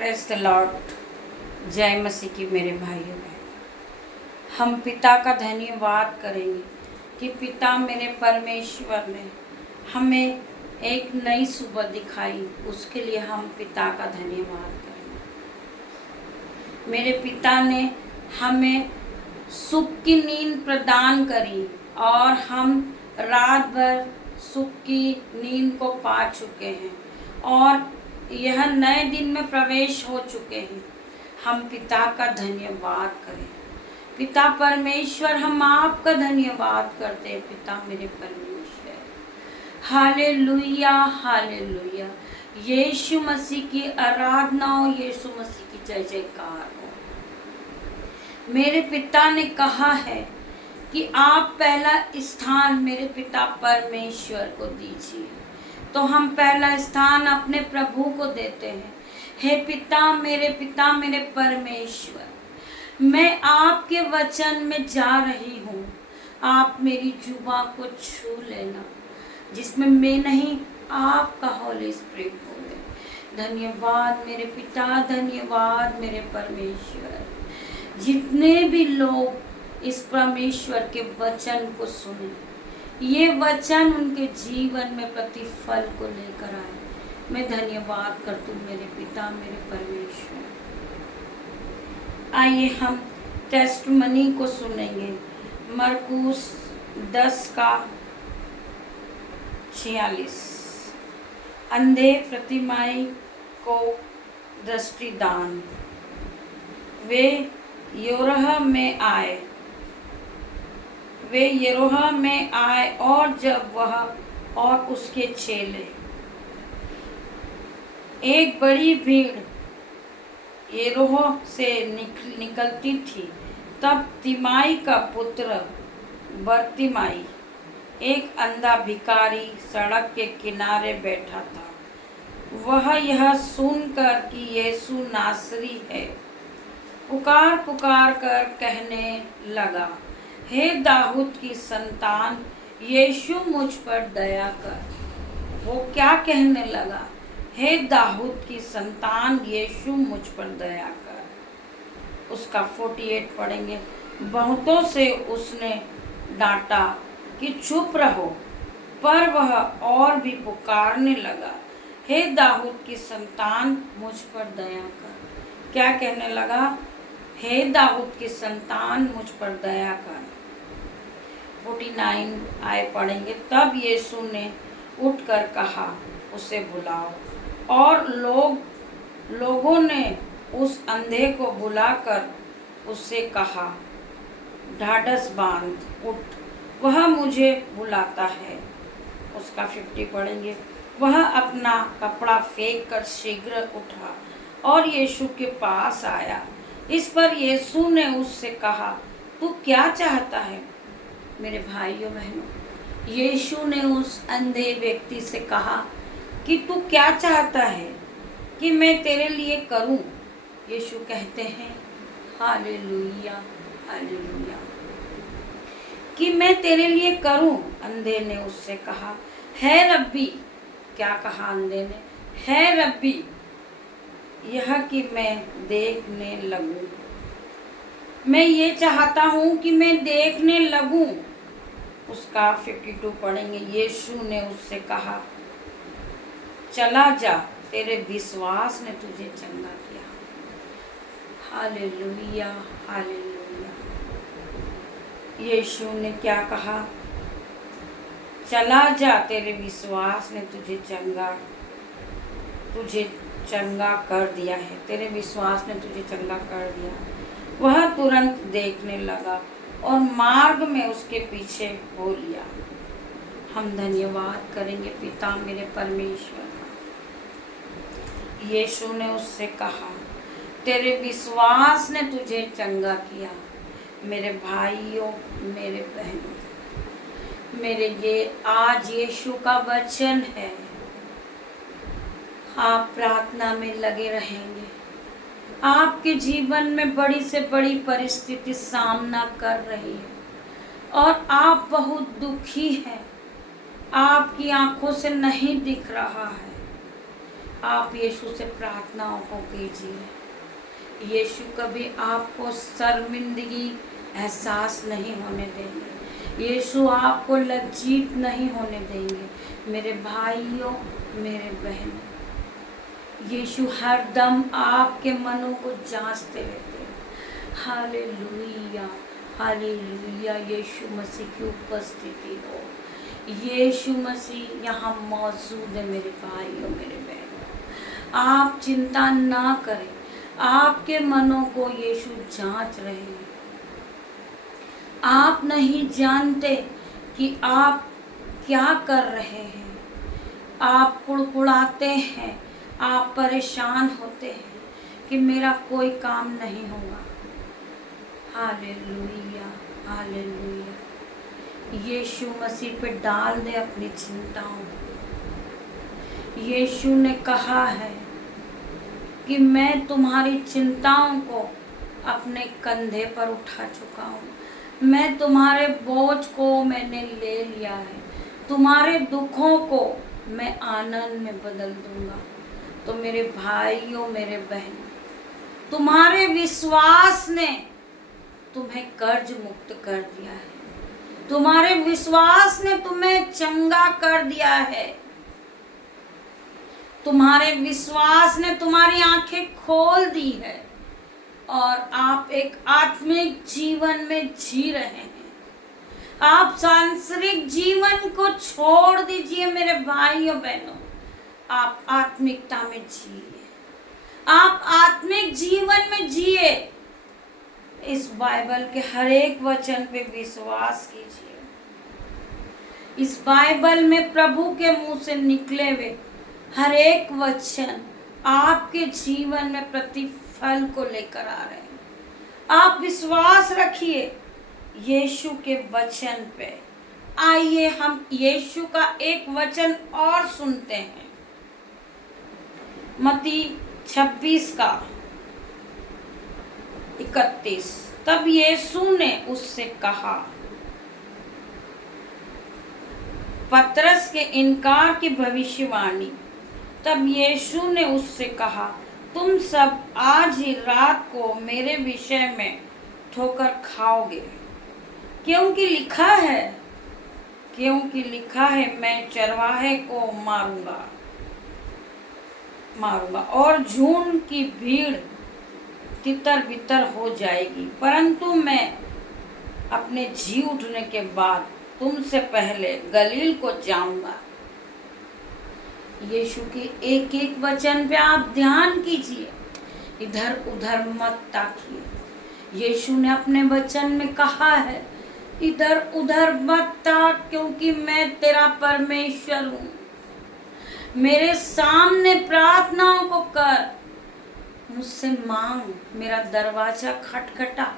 Praise the Lord. जय मसीह की मेरे भाइयों बहन। हम पिता का धन्यवाद करेंगे कि पिता मेरे परमेश्वर ने हमें एक नई सुबह दिखाई, उसके लिए हम पिता का धन्यवाद करेंगे। मेरे पिता ने हमें सुख की नींद प्रदान करी और हम रात भर सुख की नींद को पा चुके हैं और यह नए दिन में प्रवेश हो चुके हैं। हम पिता का धन्यवाद करें। पिता परमेश्वर, हम आपका धन्यवाद करते हैं पिता मेरे परमेश्वर। Hallelujah hallelujah. यीशु मसीह की आराधना हो, यीशु मसीह की जय जयकार हो। मेरे पिता ने कहा है कि आप पहला स्थान मेरे पिता परमेश्वर को दीजिए, तो हम पहला स्थान अपने प्रभु को देते हैं। हे पिता मेरे परमेश्वर, मैं आपके वचन में जा रही हूँ। आप मेरी जुबान को छू लेना, जिसमें मैं नहीं, आपका होली स्पिरिट बोले। धन्यवाद मेरे पिता, धन्यवाद मेरे परमेश्वर। जितने भी लोग इस परमेश्वर के वचन को सुने, ये वचन उनके जीवन में प्रतिफल को लेकर आए। मैं धन्यवाद करती हूँ मेरे पिता मेरे परमेश्वर। आइए हम टेस्टमनी को सुनेंगे। मरकुस 10:46। अंधे प्रतिमाई को दृष्टिदान। वे यरोह में आए और जब वह और उसके चेले, एक बड़ी भीड़ यरोह से निकलती थी, तब तिमाई का पुत्र बर्तिमाई, एक अंधा भिखारी, सड़क के किनारे बैठा था। वह यह सुनकर कि यीशु नासरी है, पुकार पुकार कर कहने लगा, हे दाऊद की संतान, यीशु मुझ पर दया कर। वो क्या कहने लगा? हे दाऊद की संतान, यीशु मुझ पर दया कर। उसका 48 पढ़ेंगे। बहुतों से उसने डांटा कि चुप रहो, पर वह और भी पुकारने लगा, हे दाऊद की संतान, मुझ पर दया कर। क्या कहने लगा? हे दाऊद की संतान, मुझ पर दया कर। 49 आए पढ़ेंगे। तब यीशु ने उठकर कहा, उसे बुलाओ। और लोगों ने उस अंधे को बुलाकर उससे कहा, ढाढ़स बांध, उठ, वह मुझे बुलाता है। उसका 50 पढ़ेंगे। वह अपना कपड़ा फेंक कर शीघ्र उठा और यीशु के पास आया। इस पर यीशु ने उससे कहा, तू क्या चाहता है? मेरे भाइयों बहनों, यीशु ने उस अंधे व्यक्ति से कहा कि तू क्या चाहता है कि मैं तेरे लिए करूं? यीशु कहते हैं, हालेलुया हालेलुया, कि मैं तेरे लिए करूं। अंधे ने उससे कहा, है रब्बी। क्या कहा अंधे ने? है रब्बी, यह कि मैं देखने लगूं। मैं ये चाहता हूं कि मैं देखने लगूं। उसका 52 पढ़ेंगे। यीशु ने उससे कहा, चला जा, तेरे विश्वास ने तुझे चंगा किया। Hallelujah hallelujah. यीशु ने क्या कहा? चला जा, तेरे विश्वास ने तुझे चंगा कर दिया है। तेरे विश्वास ने तुझे चंगा कर दिया। वह तुरंत देखने लगा और मार्ग में उसके पीछे हो लिया। हम धन्यवाद करेंगे पिता मेरे परमेश्वर का। यीशु ने उससे कहा, तेरे विश्वास ने तुझे चंगा किया। मेरे भाइयों मेरे बहनों, मेरे ये आज यीशु का वचन है। आप प्रार्थना में लगे रहेंगे। आपके जीवन में बड़ी से बड़ी परिस्थिति सामना कर रही है और आप बहुत दुखी हैं, आपकी आंखों से नहीं दिख रहा है। आप यीशु से प्रार्थनाओं को कीजिए। यीशु कभी आपको शर्मिंदगी एहसास नहीं होने देंगे। यीशु आपको लज्जित नहीं होने देंगे। मेरे भाइयों, मेरे बहनों, यीशु हर दम आपके मनों को जांचते रहते हैं। Hallelujah, hallelujah. यीशु मसीह की उपस्थिति हो। यीशु मसीह यहाँ मौजूद है मेरे भाइयों, मेरे बहनों। आप चिंता ना करें, आपके मनों को यीशु जांच रहे हैं। आप नहीं जानते कि आप क्या कर रहे हैं। आप कुड़कुड़ाते हैं, आप परेशान होते हैं कि मेरा कोई काम नहीं होगा। Hallelujah, hallelujah. यीशु मसीह पे डाल दे अपनी चिंताओं को। यीशु ने कहा है कि मैं तुम्हारी चिंताओं को अपने कंधे पर उठा चुका हूँ। मैं तुम्हारे बोझ को मैंने ले लिया है। तुम्हारे दुखों को मैं आनंद में बदल दूंगा। तो मेरे भाइयों, मेरे बहनों, तुम्हारे विश्वास ने तुम्हें कर्ज मुक्त कर दिया है। तुम्हारे विश्वास ने तुम्हें चंगा कर दिया है। तुम्हारे विश्वास ने तुम्हारी आंखें खोल दी है और आप एक आत्मिक जीवन में जी रहे हैं। आप सांसारिक जीवन को छोड़ दीजिए मेरे भाइयों बहनों। आप आत्मिकता में जिए। आप आत्मिक जीवन में जिए। इस बाइबल के हर एक वचन पे विश्वास कीजिए। इस बाइबल में प्रभु के मुंह से निकले हुए हर एक वचन आपके जीवन में प्रतिफल को लेकर आ रहे हैं। आप विश्वास रखिए यीशु के वचन पे। आइए हम यीशु का एक वचन और सुनते हैं। मत्ती 26 का 31। तब यीशु ने उससे कहा, पतरस के इनकार की भविष्यवाणी। तब यीशु ने उससे कहा, तुम सब आज ही रात को मेरे विषय में ठोकर खाओगे, क्योंकि लिखा है मैं चरवाहे को मारूंगा और झुंड की भीड़ तितर बितर हो जाएगी, परंतु मैं अपने जी उठने के बाद तुमसे पहले गलील को जाऊंगा। यीशु के एक एक वचन पे आप ध्यान कीजिए, इधर उधर मत ताकिए। यीशु ने अपने वचन में कहा है, इधर उधर मत ताक, क्योंकि मैं तेरा परमेश्वर हूँ। मेरे सामने प्रार्थनाओं को कर, मुझसे मांग। मेरा दरवाजा खटखटा,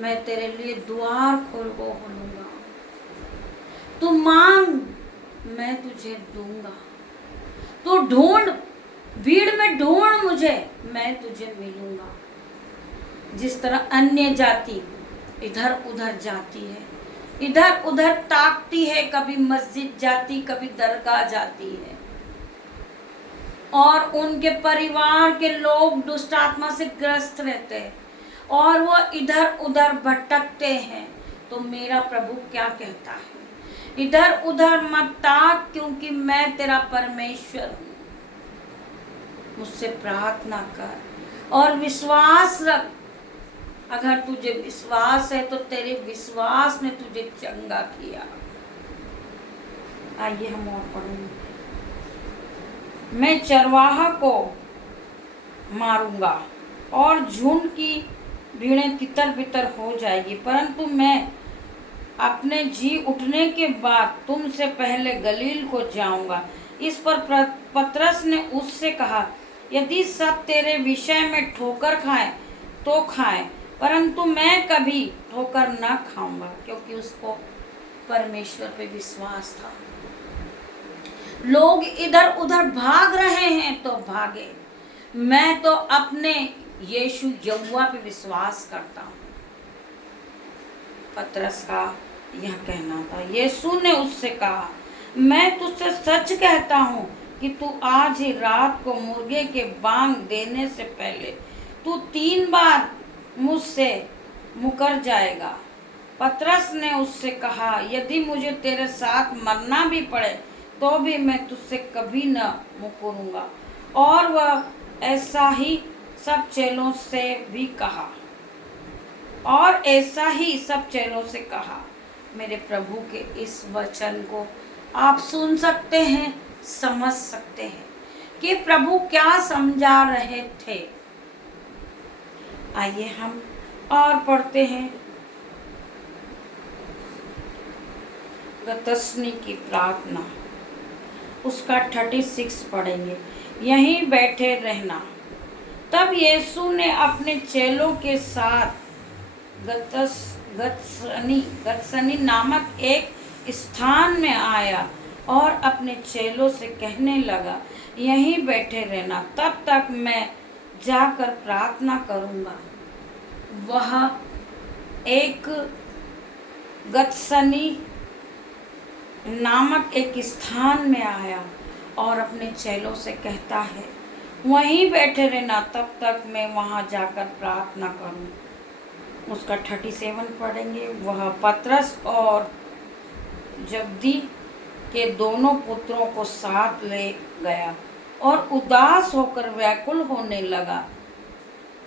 मैं तेरे लिए द्वार खोलूंगा। तू मांग, मैं तुझे दूंगा। तू ढूंढ, भीड़ में ढूंढ मुझे, मैं तुझे मिलूंगा। जिस तरह अन्य जाति इधर उधर जाती है, इधर उधर ताकती है, कभी मस्जिद जाती, कभी दरगाह जाती है, और उनके परिवार के लोग दुष्ट आत्मा से ग्रस्त रहते हैं और वो इधर उधर भटकते हैं। तो मेरा प्रभु क्या कहता है, इधर उधर मत ताक, क्योंकि मैं तेरा परमेश्वर हूँ। मुझसे प्रार्थना कर और विश्वास रख। अगर तुझे विश्वास है तो तेरे विश्वास ने तुझे चंगा किया। आइए हम और पढ़ेंगे। मैं चरवाहा को मारूंगा और झुंड की भीड़ें तितर बितर हो जाएगी, परंतु मैं अपने जी उठने के बाद तुमसे पहले गलील को जाऊंगा। इस पर पतरस ने उससे कहा, यदि सब तेरे विषय में ठोकर खाएं तो खाएं, परंतु मैं कभी ठोकर न खाऊंगा। क्योंकि उसको परमेश्वर पे विश्वास था। लोग इधर उधर भाग रहे हैं तो भागे, मैं तो अपने यीशु यहोवा पे विश्वास करता हूँ। पतरस का यह कहना था। यीशु ने उससे कहा, मैं तुझसे सच कहता हूँ कि कि तू आज ही रात को मुर्गे के बांग देने से पहले तू 3 बार मुझसे मुकर जाएगा। पतरस ने उससे कहा, यदि मुझे तेरे साथ मरना भी पड़े तो भी मैं तुझसे कभी न मुकरूंगा। और वह ऐसा ही सब चेलों से भी कहा मेरे प्रभु के इस वचन को आप सुन सकते हैं, समझ सकते हैं कि प्रभु क्या समझा रहे थे। आइए हम और पढ़ते हैं गतसनी की प्रार्थना, उसका 36 पढ़ेंगे। यहीं बैठे रहना। तब यीशु ने अपने चेलों के साथ गतसनी नामक एक स्थान में आया और अपने चेलों से कहने लगा, यहीं बैठे रहना तब तक मैं जाकर प्रार्थना करूंगा। वह एक गतसनी नामक एक स्थान में आया और अपने चेलों से कहता है, वहीं बैठे रहना तब तक मैं वहाँ जाकर प्रार्थना करूं। उसका 37 पढ़ेंगे। वह पतरस और जब्दी के दोनों पुत्रों को साथ ले गया और उदास होकर व्याकुल होने लगा।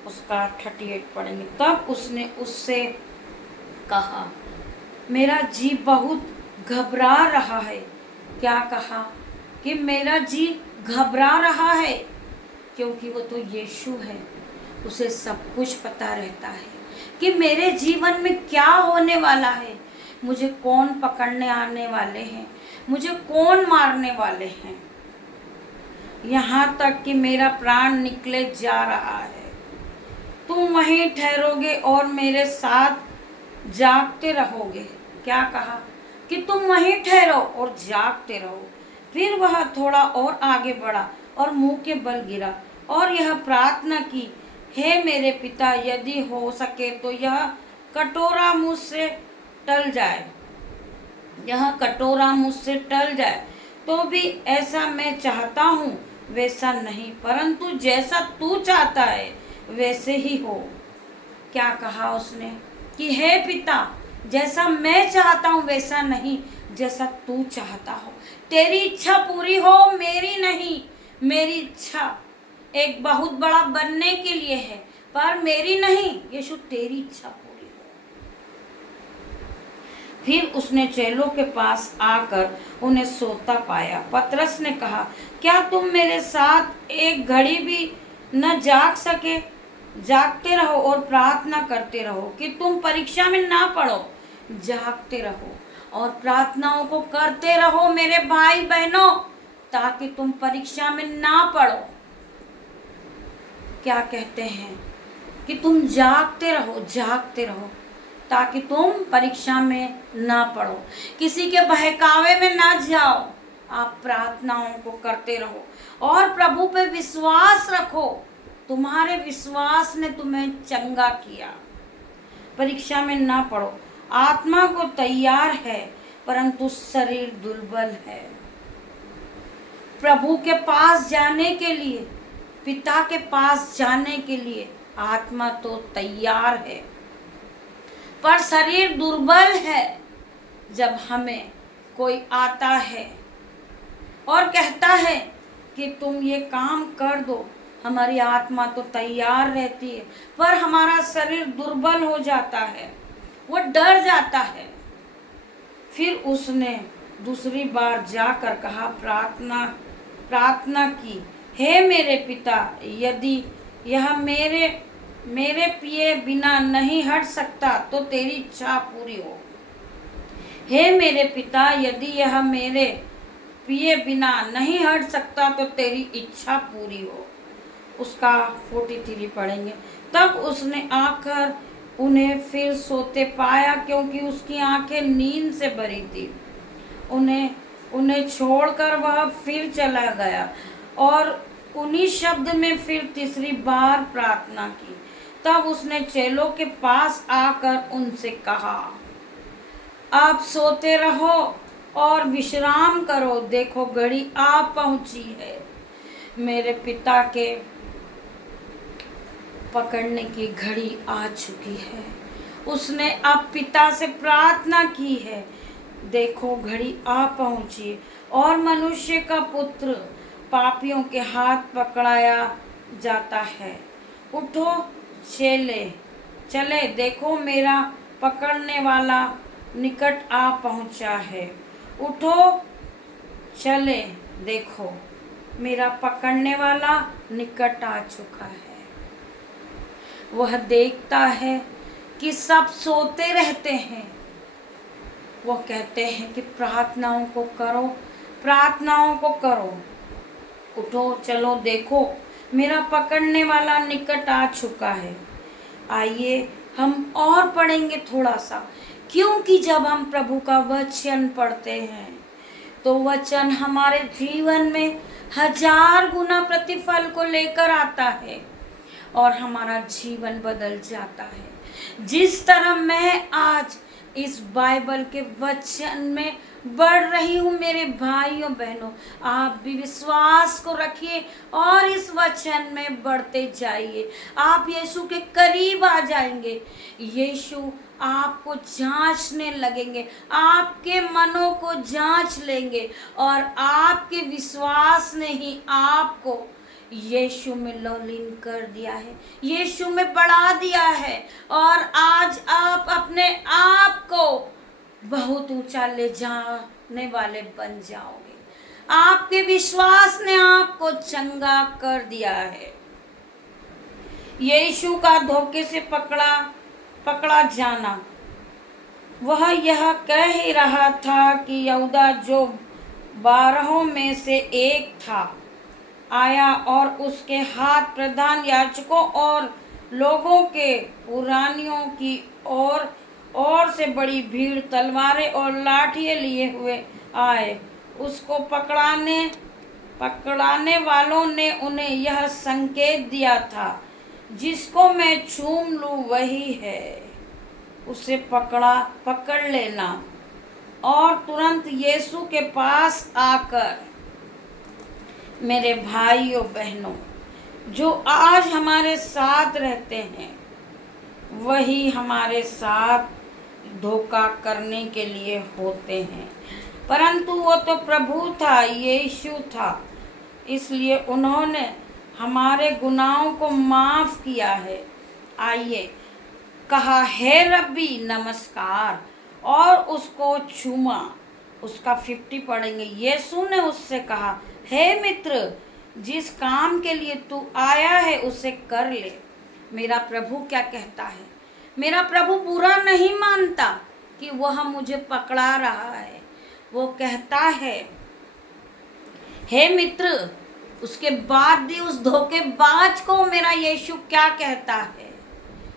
उसका 38 पढ़ेंगे। तब उसने उससे कहा, मेरा जी बहुत घबरा रहा है। क्या कहा? कि मेरा जी घबरा रहा है, क्योंकि वो तो यीशु है, उसे सब कुछ पता रहता है कि मेरे जीवन में क्या होने वाला है, मुझे कौन पकड़ने आने वाले हैं, मुझे कौन मारने वाले हैं, यहाँ तक कि मेरा प्राण निकले जा रहा है। तुम वहीं ठहरोगे और मेरे साथ जागते रहोगे। क्या कहा? कि तुम वहीं ठहरो और जागते रहो। फिर वह थोड़ा और आगे बढ़ा और मुंह के बल गिरा और यह प्रार्थना की, हे मेरे पिता, यदि हो सके तो यह कटोरा मुझसे टल जाए, तो भी ऐसा मैं चाहता हूँ वैसा नहीं, परंतु जैसा तू चाहता है वैसे ही हो। क्या कहा उसने? कि हे पिता, जैसा मैं चाहता हूँ वैसा नहीं, जैसा तू चाहता हो। तेरी इच्छा पूरी हो, मेरी नहीं। मेरी इच्छा एक बहुत बड़ा बनने के लिए है, पर मेरी नहीं। यीशु, तेरी इच्छा पूरी हो। फिर उसने चेलों के पास आकर उन्हें सोता पाया। पतरस ने कहा, क्या तुम मेरे साथ एक घड़ी भी न जाग सके? जागते रहो और प्रार्थना करते रहो कि तुम परीक्षा में ना पड़ो। जागते रहो और प्रार्थनाओं को करते रहो मेरे भाई बहनों, ताकि तुम परीक्षा में ना पड़ो। क्या कहते हैं? कि तुम जागते रहो ताकि तुम परीक्षा में ना पड़ो, किसी के बहकावे में ना जाओ। आप प्रार्थनाओं को करते रहो और प्रभु पे विश्वास रखो। तुम्हारे विश्वास ने तुम्हें चंगा किया। परीक्षा में ना पड़ो। आत्मा को तैयार है, परंतु शरीर दुर्बल है। प्रभु के पास जाने के लिए, पिता के पास जाने के लिए आत्मा तो तैयार है, पर शरीर दुर्बल है। जब हमें कोई आता है और कहता है कि तुम ये काम कर दो, हमारी आत्मा तो तैयार रहती है, पर हमारा शरीर दुर्बल हो जाता है, वो डर जाता है। फिर उसने दूसरी बार जाकर कहा, प्रार्थना की, हे मेरे पिता, यदि यह मेरे पिए बिना नहीं हट सकता तो तेरी इच्छा पूरी हो। हे मेरे पिता, यदि यह मेरे पिए बिना नहीं हट सकता तो तेरी इच्छा पूरी हो। उसका 43 पढ़ेंगे। तब उसने आकर उन्हें फिर सोते पाया, क्योंकि उसकी आंखें नींद से भरी थी। उन्हें छोड़कर वह फिर चला गया और उन्हीं शब्द में फिर तीसरी बार प्रार्थना की। तब उसने चेलों के पास आकर उनसे कहा, आप सोते रहो और विश्राम करो। देखो घड़ी आ पहुंची है, मेरे पिता के पकड़ने की घड़ी आ चुकी है। उसने अब पिता से प्रार्थना की है। देखो घड़ी आ पहुंची और मनुष्य का पुत्र पापियों के हाथ पकड़ाया जाता है। उठो चले, देखो मेरा पकड़ने वाला निकट आ पहुंचा है। उठो चले, देखो मेरा पकड़ने वाला निकट आ चुका है। वह देखता है कि सब सोते रहते हैं। वो कहते हैं कि प्रार्थनाओं को करो। उठो चलो, देखो मेरा पकड़ने वाला निकट आ चुका है। आइए हम और पढ़ेंगे थोड़ा सा, क्योंकि जब हम प्रभु का वचन पढ़ते हैं तो वचन हमारे जीवन में 1000 गुना प्रतिफल को लेकर आता है और हमारा जीवन बदल जाता है। जिस तरह मैं आज इस बाइबल के वचन में बढ़ रही हूँ, मेरे भाइयों बहनों, आप भी विश्वास को रखिए और इस वचन में बढ़ते जाइए। आप यीशु के करीब आ जाएंगे। यीशु आपको जांचने लगेंगे, आपके मनों को जांच लेंगे और आपके विश्वास ने ही आपको यीशु में लौलीन कर दिया है, यीशु में बढ़ा दिया है और आज आप अपने आप को बहुत ऊंचा ले जाने वाले बन जाओगे। आपके विश्वास ने आपको चंगा कर दिया है। यीशु का धोखे से पकड़ा जाना, वह यह कह ही रहा था कि यहूदा जो 12 में से एक था आया और उसके हाथ प्रधान याजकों और लोगों के पुरानियों की और से बड़ी भीड़ तलवारें और लाठियाँ लिए हुए आए। उसको पकड़ाने वालों ने उन्हें यह संकेत दिया था, जिसको मैं चूम लूँ वही है, उसे पकड़ लेना। और तुरंत यीशु के पास आकर, मेरे भाइयों बहनों, जो आज हमारे साथ रहते हैं वही हमारे साथ धोखा करने के लिए होते हैं, परंतु वो तो प्रभु था, यीशु था, इसलिए उन्होंने हमारे गुनाहों को माफ़ किया है। आइए, कहा हे रब्बी नमस्कार और उसको चूमा। उसका 50 पढ़ेंगे। यीशु ने उससे कहा, हे मित्र, जिस काम के लिए तू आया है उसे कर ले। मेरा प्रभु क्या कहता है? मेरा प्रभु बुरा नहीं मानता कि वह मुझे पकड़ा रहा है। वो कहता है, हे मित्र। उसके बाद भी उस धोखेबाज को मेरा यीशु क्या कहता है?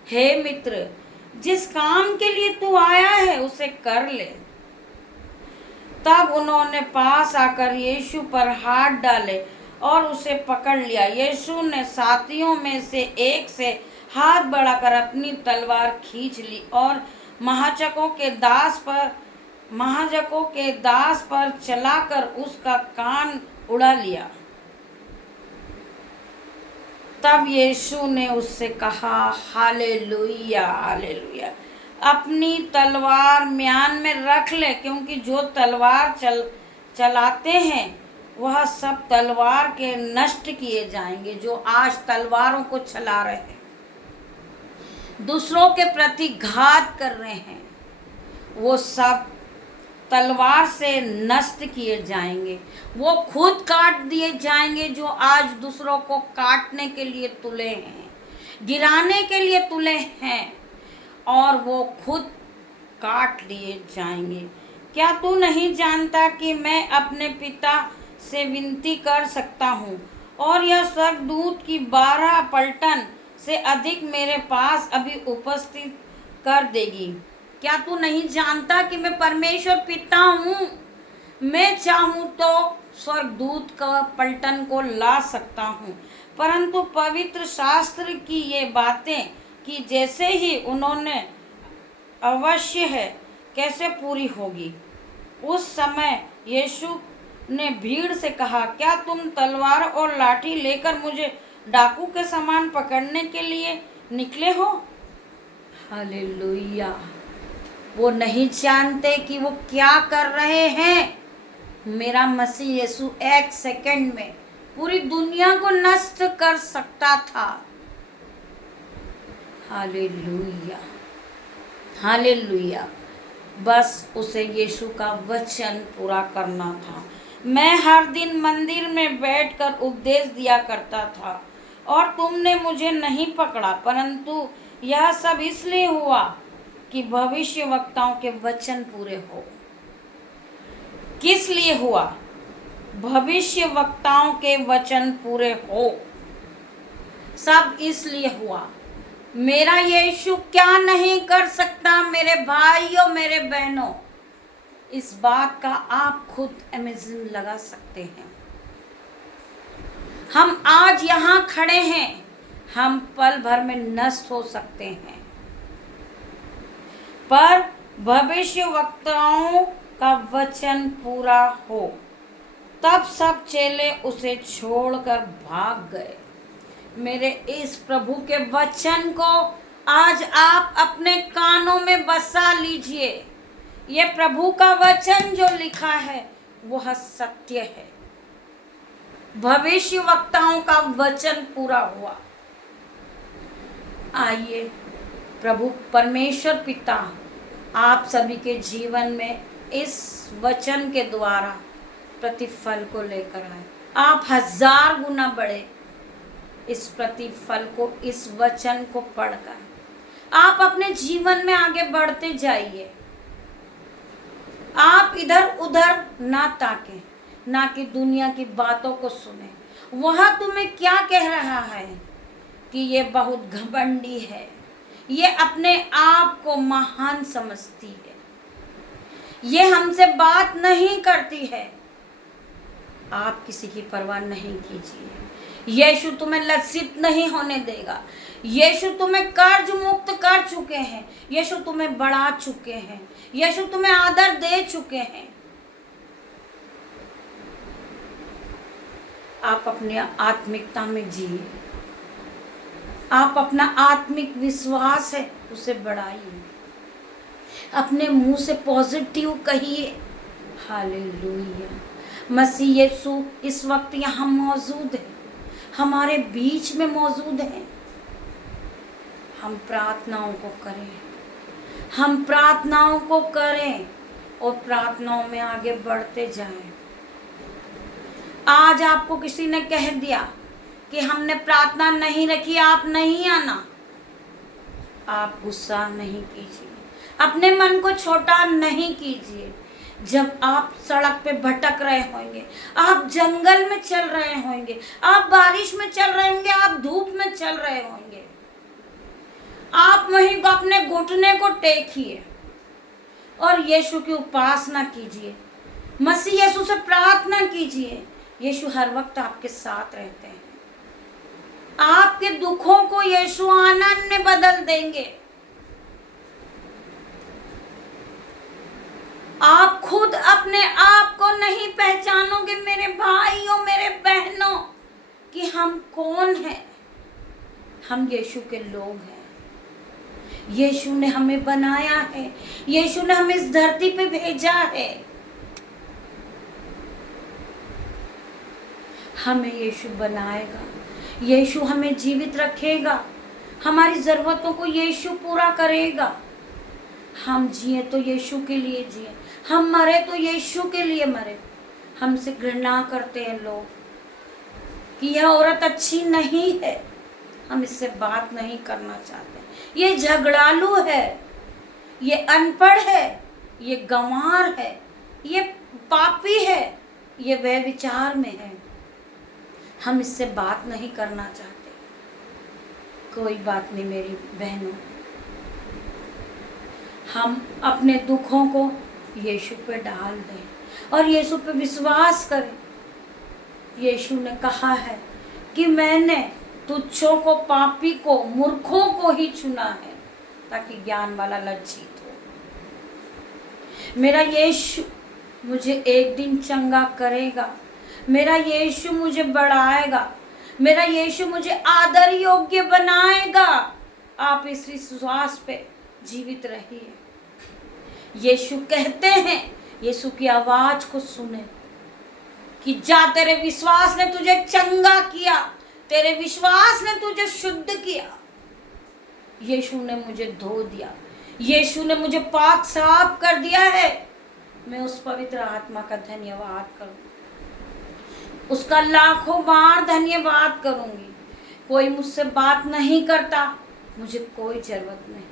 हे मित्र, जिस काम के लिए तू आया है उसे कर ले। तब उन्होंने पास आकर यीशु पर हाथ डाले और उसे पकड़ लिया। यीशु ने साथियों में से एक से हाथ बढ़ाकर अपनी तलवार खींच ली और महायाजकों के दास पर चलाकर उसका कान उड़ा लिया। तब यीशु ने उससे कहा, हालेलुया हालेलुया, अपनी तलवार म्यान में रख ले, क्योंकि जो तलवार चलाते हैं वह सब तलवार के नष्ट किए जाएंगे। जो आज तलवारों को चला रहे हैं, दूसरों के प्रति घात कर रहे हैं, वो सब तलवार से नष्ट किए जाएंगे। वो खुद काट दिए जाएंगे जो आज दूसरों को काटने के लिए तुले हैं, गिराने के लिए तुले हैं, और वो खुद काट लिए जाएंगे। क्या तू नहीं जानता कि मैं अपने पिता से विनती कर सकता हूँ और यह स्वर्गदूत की 12 पलटन से अधिक मेरे पास अभी उपस्थित कर देगी? क्या तू नहीं जानता कि मैं परमेश्वर पिता हूँ? मैं चाहूँ तो स्वर्गदूत का पलटन को ला सकता हूँ, परंतु पवित्र शास्त्र की ये बातें कि जैसे ही उन्होंने अवश्य है कैसे पूरी होगी। उस समय यीशु ने भीड़ से कहा, क्या तुम तलवार और लाठी लेकर मुझे डाकू के समान पकड़ने के लिए निकले हो? हालेलुया। वो नहीं जानते कि वो क्या कर रहे हैं। मेरा मसीह यीशु एक सेकंड में पूरी दुनिया को नष्ट कर सकता था। Hallelujah, hallelujah. बस उसे यीशु का वचन पूरा करना था। मैं हर दिन मंदिर में बैठकर उपदेश दिया करता था और तुमने मुझे नहीं पकड़ा, परंतु यह सब इसलिए हुआ कि भविष्यवक्ताओं के वचन पूरे हो। किस लिए हुआ? भविष्यवक्ताओं के वचन पूरे हो। सब इसलिए हुआ। मेरा यीशु क्या नहीं कर सकता मेरे भाइयों, मेरे बहनों, इस बात का आप खुद इमेजिन लगा सकते हैं। हम आज यहाँ खड़े हैं, हम पल भर में नष्ट हो सकते हैं, पर भविष्यवक्ताओं का वचन पूरा हो। तब सब चेले उसे छोड़कर भाग गए। मेरे इस प्रभु के वचन को आज आप अपने कानों में बसा लीजिए। ये प्रभु का वचन जो लिखा है वह सत्य है। भविष्यवक्ताओं का वचन पूरा हुआ। आइए प्रभु परमेश्वर पिता आप सभी के जीवन में इस वचन के द्वारा प्रतिफल को लेकर आए। आप 1000 गुना बढ़े इस प्रतिफल को, इस वचन को पढ़कर आप अपने जीवन में आगे बढ़ते जाइए। आप इधर उधर ना ताकें, ना कि दुनिया की बातों को सुने। वह तुम्हें क्या कह रहा है कि ये बहुत घमंडी है, ये अपने आप को महान समझती है, ये हमसे बात नहीं करती है। आप किसी की परवाह नहीं कीजिए। यीशु तुम्हें लज्जित नहीं होने देगा। यीशु तुम्हें कर्ज मुक्त कर चुके हैं। यीशु तुम्हें बढ़ा चुके हैं। यीशु तुम्हें आदर दे चुके हैं। आप अपनी आत्मिकता में जिए। आप अपना आत्मिक विश्वास है उसे बढ़ाइए। अपने मुंह से पॉजिटिव कहिए। हालेलुया। मसीह यीशु इस वक्त यहाँ मौजूद है, हमारे बीच में मौजूद है। हम प्रार्थनाओं को करें, हम प्रार्थनाओं को करें और प्रार्थनाओं में आगे बढ़ते जाएं। आज आपको किसी ने कह दिया कि हमने प्रार्थना नहीं रखी, आप नहीं आना, आप गुस्सा नहीं कीजिए, अपने मन को छोटा नहीं कीजिए। जब आप सड़क पे भटक रहे होंगे, आप जंगल में चल रहे होंगे, आप बारिश में चल रहे होंगे, आप धूप में चल रहे होंगे, आप वहीं को अपने घुटने को टेकिए और यीशु की उपासना कीजिए। मसीह यीशु से प्रार्थना कीजिए। यीशु हर वक्त आपके साथ रहते हैं। आपके दुखों को यीशु आनंद में बदल देंगे। आप खुद अपने आप को नहीं पहचानोगे मेरे भाइयों, मेरे बहनों, कि हम कौन हैं। हम यीशु के लोग हैं। यीशु ने हमें बनाया है, यीशु ने हमें इस धरती पे भेजा है। हमें यीशु बनाएगा, यीशु हमें जीवित रखेगा, हमारी ज़रूरतों को यीशु पूरा करेगा। हम जिए तो यीशु के लिए जिए, हम मरे तो यीशु के लिए मरे। हमसे घृणा करते हैं लोग कि यह औरत अच्छी नहीं है, हम इससे बात नहीं करना चाहते। ये झगड़ालू है, ये अनपढ़ है, ये गंवार है, ये पापी है, ये व्यभिचार में है, हम इससे बात नहीं करना चाहते। कोई बात नहीं मेरी बहनों, हम अपने दुखों को यीशु पे डाल दें और यीशु पे विश्वास करें। यीशु ने कहा है कि मैंने तुच्छों को, पापी को, मूर्खों को ही चुना है ताकि ज्ञान वाला लज्जित हो। मेरा यीशु मुझे एक दिन चंगा करेगा। मेरा यीशु मुझे बढ़ाएगा। मेरा यीशु मुझे आदर योग्य बनाएगा। आप इस विश्वास पे जीवित रहिए। यीशु कहते हैं, यीशु की आवाज को सुने कि जा, तेरे विश्वास ने तुझे चंगा किया, तेरे विश्वास ने तुझे शुद्ध किया। यीशु ने मुझे धो दिया, यीशु ने मुझे पाक साफ कर दिया है। मैं उस पवित्र आत्मा का धन्यवाद करूं, उसका लाखों बार धन्यवाद करूंगी। कोई मुझसे बात नहीं करता, मुझे कोई जरूरत नहीं।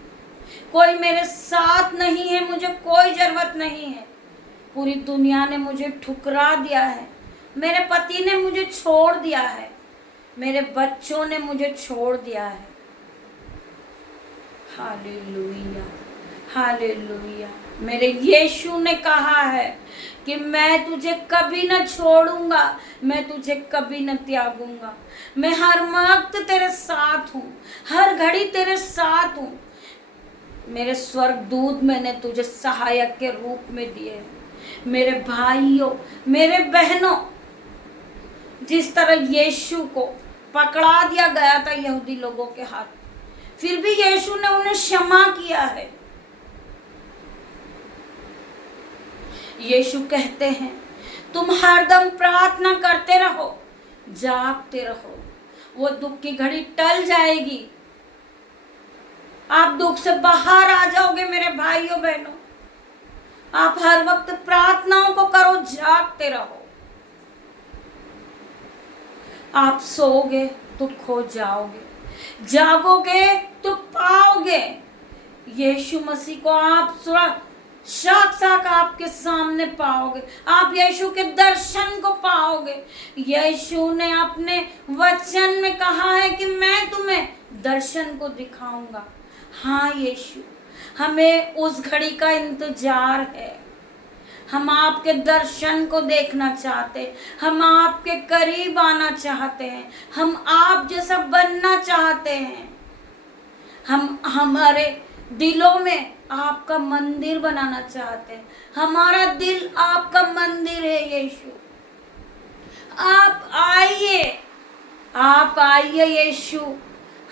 कोई मेरे साथ नहीं है, मुझे कोई जरूरत नहीं है। पूरी दुनिया ने मुझे ठुकरा दिया है, मेरे पति ने मुझे छोड़ दिया है, मेरे बच्चों ने मुझे छोड़ दिया है। Hallelujah, hallelujah. मेरे यीशु ने कहा है कि मैं तुझे कभी न छोड़ूंगा, मैं तुझे कभी न त्यागूंगा। मैं हर वक्त तेरे साथ हूँ, हर घड़ी तेरे साथ हूँ। मेरे स्वर्गदूत मैंने तुझे सहायक के रूप में दिए हैं। मेरे भाइयों, मेरे बहनों, जिस तरह यीशु को पकड़ा दिया गया था यहूदी लोगों के हाथ, फिर भी यीशु ने उन्हें क्षमा किया है। यीशु कहते हैं, तुम हरदम प्रार्थना करते रहो, जागते रहो। वो दुख की घड़ी टल जाएगी, आप दुख से बाहर आ जाओगे। मेरे भाइयों बहनों, आप हर वक्त प्रार्थनाओं को करो, जागते रहो। आप सोओगे तो खो जाओगे, जागोगे तो पाओगे। यीशु मसीह को आप साक्षात आपके सामने पाओगे, आप यीशु के दर्शन को पाओगे। यीशु ने अपने वचन में कहा है कि मैं तुम्हें दर्शन को दिखाऊंगा। हाँ यीशु, हमें उस घड़ी का इंतजार है। हम आपके दर्शन को देखना चाहते हैं, हम आपके करीब आना चाहते हैं, हम आप जैसा बनना चाहते हैं। हम हमारे दिलों में आपका मंदिर बनाना चाहते हैं। हमारा दिल आपका मंदिर है यीशु। आप आइए, आप आइए यीशु।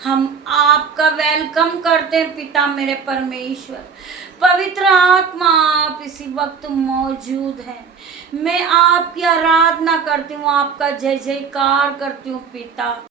हम आपका वेलकम करते हैं पिता मेरे परमेश्वर। पवित्र आत्मा, आप इसी वक्त मौजूद हैं। मैं आपकी आराधना करती हूँ, आपका जय जयकार करती हूँ पिता।